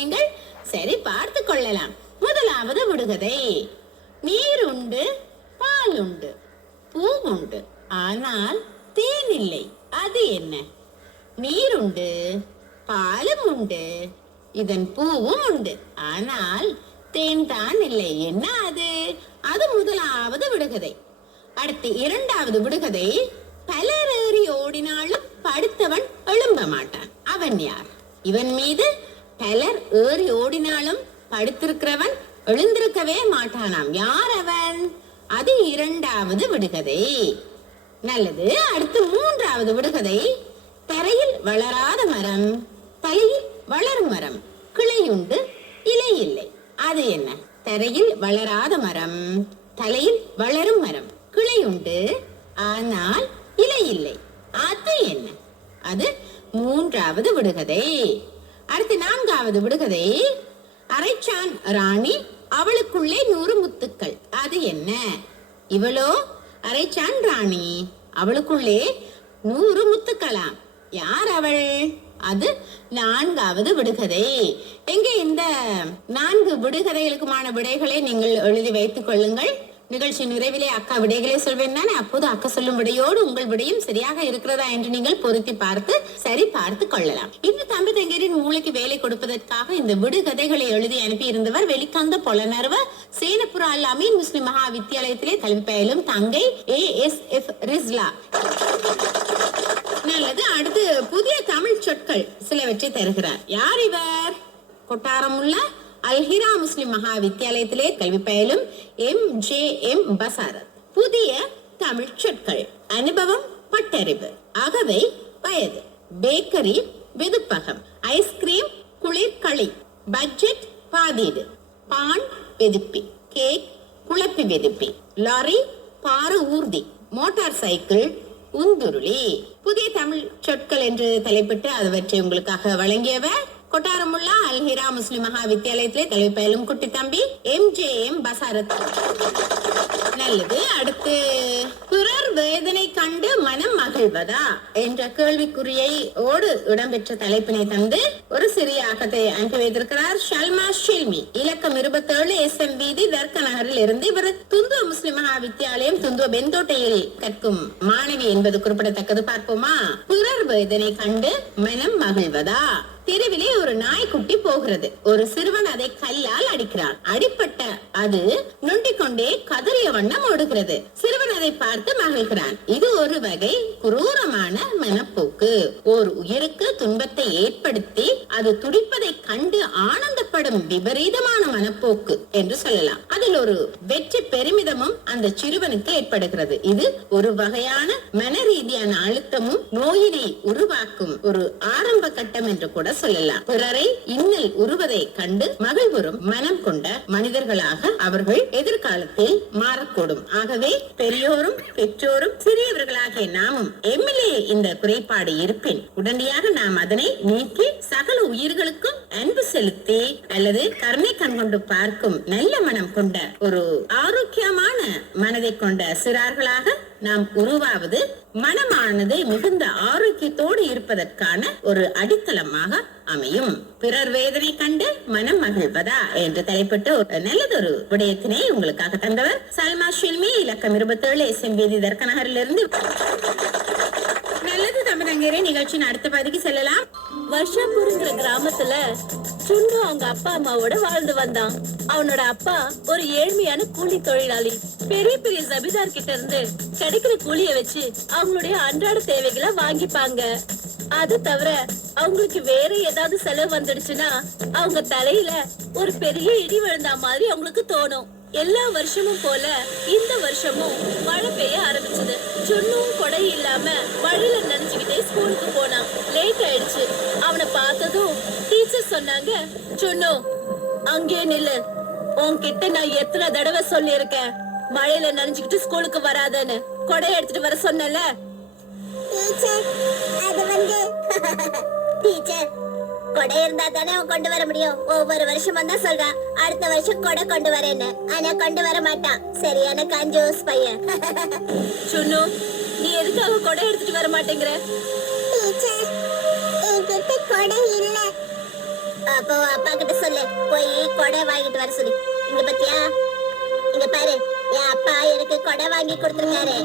நீங்கள் சரி பார்த்து கொள்ளலாம். முதலாவது விடுகதை. நீர் உண்டு, பால் உண்டு, பூ உண்டு, ஆனால் தேன் இல்லை. அது என்ன? நீர் உண்டு, பாலும் உண்டு, இதன் பூவும் உண்டு, ஆனால் தேன் தான் இல்லை. என்ன அது? அது முதலாவது விடுகதை. அடுத்து இரண்டாவது விடுகதை. பலர் ஏறி ஓடினாலும் படுத்தவன் எழும்ப மாட்டான். அவன் யார்? இவன் மீது பலர் ஏறி ஓடினாலும் படுத்திருக்கிறவன் எழுந்திருக்கவே மாட்டானாம். யார் அவன்? அது இரண்டாவது விடுகதை. நல்லது. அடுத்து மூன்றாவது விடுகதை. தரையில் வளராத மரம், தலையில் வளரும் மரம், கிளையுண்டு இலை இல்லை. அது என்ன? தரையில் வளராத மரம், தலையில் வளரும் மரம், கிளையுண்டு ஆனால் இலை இல்லை. அது என்ன? அது மூன்றாவது விடுகதை. அடுத்து நான்காவது விடுகதை. அரைச்சான் ராணி, அவளுக்குள்ளே 100 முத்துக்கள். அது என்ன? இவளோ அரைச்சான் ராணி, அவளுக்குள்ளே 100 முத்துக்களாம். யார் அவள்? அது நான்காவது விடுகதை. எங்கே இந்த 4 விடுகதைகளுக்குமான விடைகளை நீங்கள் எழுதி வைத்துக் கொள்ளுங்கள். நிகழ்ச்சி நிறைவிலே அக்கா விடைகளை சொல்வேன் தானே, அப்போது அக்கா சொல்லும் விடையோடு உங்கள் விடையும் சரியாக இருக்கிறதா என்று நீங்கள் பொருத்தி பார்த்து சரி பார்த்து கொள்ளலாம். இந்த தம்பி தங்கரின் மூளைக்கு வேலை கொடுப்பதற்காக இந்த விடுகதைகளை எழுதி அனுப்பி இருந்தவர் வெளிக்காந்த பொலனர்வ சேனப்புர அல் அமீன் முஸ்லிம் மகா வித்தியாலயத்திலே கல்வி பயிலும் தங்கை ASF ரிஸ்லா. நல்லது. அடுத்து புதிய தமிழ் சொற்கள் சிலவற்றை தருகிறார். யார் இவர்? கொட்டாரமுள்ள அல்ஹிரா முஸ்லிம் மகா வித்தியாலயத்திலே கல்வி பயிலும் MJM பசாரத். புதிய தமிழ் சொற்கள். அனுபவம் பட்டறிவு, அகவை வயது, பேக்கரி வெதுப்பகம், ஐஸ்கிரீம் குளிர்களி, பட்ஜெட் பாதீடு, பான் வெதுப்பி, கேக் குழப்பி வெதுப்பி, லாரி பாறு ஊர்தி, மோட்டார் சைக்கிள் உந்துருளி. புதிய தமிழ் சொற்கள் என்று தலைப்பிட்டு அவற்றை உங்களுக்காக வழங்கியவர் கொட்டாரமுல்லா அல்ஹிரா முஸ்லிம் மகா வித்தியாலயத்திலே கல்வி பயிலும் குட்டி தம்பி MJM பசாரத். நல்லது. அடுத்து பிறர் வேதனை கண்டு மனம் மகிழ்வதா என்ற கேள்விக்குறியை ஓடு இடம்பெற்ற தலைப்பினை தந்து ஒரு சிறிய ஆக்கத்தை அனுப்பி வைத்திருக்கிறார் ஷல்மா ஷில்மி. இலக்கம் 27 SM வீதி தர்க்க நகரில் இருந்து. இவர் துந்துவ முஸ்லிம் மகா வித்தியாலயம் துந்துவ பெந்தோட்டையில் கற்கும் மாணவி என்பது குறிப்பிடத்தக்கது. பார்ப்போமா? பிறர் வேதனை கண்டு மனம் மகிழ்வதா. தெருவிலே ஒரு நாய்க்குட்டி போகிறது. ஒரு சிறுவன் அதை கல்லால் அடிக்கிறான். அடிப்பட்ட அது நொண்டிக்கொண்டே கதறிய வண்ணம் ஓடுகிறது. சிறுவன் அதை பார்த்து மகிழ்கிறான். இது ஒரு வகை குரூரமான மனப்போக்கு. ஓர் உயிருக்கு துன்பத்தை ஏற்படுத்தி அது துடிப்பதை கண்டு ஆனந்தப்படும் விபரீதமான மனப்போக்கு என்று சொல்லலாம். அதில் ஒரு வெற்றி பெருமிதமும் அந்த சிறுவனுக்கு ஏற்படுகிறது. இது ஒரு வகையான மன ரீதியான அழுத்தமும் நோயினை உருவாக்கும் ஒரு ஆரம்ப கட்டம் என்று கூட சொல்லலாம். பிறரை இன்னல் உருவதை கண்டு மகிழ்வுறும் மனம் கொண்ட மனிதர்களாக அவர்கள் எதிர்காலத்தில் மாறக்கூடும். ஆகவே பெரியோரும் பெற்றோரும் சிறியவர்களாகிய நாமும் எம்மிலே இந்த குறைபாடு இருப்பின் உடனடியாக நாம் அதனை நீக்கி சகல உயிர்களுக்கும் அன்பு செலுத்தி அல்லது கருணை கண் கொண்டு பார்க்கும் நல்ல மனம் கொண்ட ஒரு ஆரோக்கியமான மனதை கொண்ட சிறார்களாக நாம் உருவாவது மனமானது மிகுந்த ஆரோக்கியத்தோடு இருப்பதற்கான ஒரு அடித்தளமாக அமையும். பிறர் வேதனை கண்டு மனம் மகிழ்வதா என்று தலைப்பட்டு ஒரு நல்லதொரு விடயத்தினை உங்களுக்காக தந்தவர் சல்மா ஷில்மி. இலக்கம் 27 SM வீதி தர்க்க நகரிலிருந்து. நல்லது தமிழங்கரே. நிகழ்ச்சியின் அடுத்த பகுதிக்கு செல்லலாம். வருஷாபுரங்கிற கிராமத்துல சுண்டு அவங்க அப்பா அம்மாவோட வாழ்ந்து வந்தான். அவனோட அப்பா ஒரு ஏழ்மையான கூலி தொழிலாளி. பெரிய பெரிய ஜமீன்தார் கிட்ட இருந்து கிடைக்கிற கூலிய வச்சு அவங்களுடைய அன்றாட தேவைகளை வாங்கிப்பாங்க. அது தவிர அவங்களுக்கு வேற ஏதாவது செலவு வந்துடுச்சுன்னா அவங்க தலையில ஒரு பெரிய இடி விழுந்தா மாதிரி அவங்களுக்கு தோணும். எல்லா வருஷமும் போல இந்த வருஷமும் மழை பெய்ய ஆரம்பிச்சது. சுண்ணும் கொடை இல்லாம மழையில நனைஞ்சுக்கிட்டே ஸ்கூலுக்கு போனான். லேட் ஆயிடுச்சு. அவனை பார்த்ததும் டீச்சர் சொன்னாங்க, சுண்ணு அங்கே நில்லு, உன்கிட்ட நான் எத்தனை தடவை சொல்லி இருக்கேன் மழையில நனைஞ்சுக்கிட்டு ஸ்கூலுக்கு வராதன்னு. கொடை எடுத்துட்டு வர சொன்னல. டீச்சர் கொடை இருந்தா தானே அவன் கொண்டு வர முடியும். ஒவ்வொரு வருஷமும் தான் சொல்றான் அடுத்த வருஷம் கொடை கொண்டு வரேன்னு, ஆனா கொண்டு வர மாட்டான். சரியான கஞ்சூஸ் பையன். சுண்ணு, நீ எதுக்காக கொடை எடுத்துட்டு வர மாட்டேங்கிற? டீச்சர், என்கிட்ட கொடை இல்ல. அப்போ அப்பா கிட்ட சொல்லு, போய் கொடை வாங்கிட்டு வர சொல்லி. இங்க பாத்தியா, இங்க பாரு, என் அப்பா எனக்கு கொடை வாங்கி கொடுத்திருக்காரு.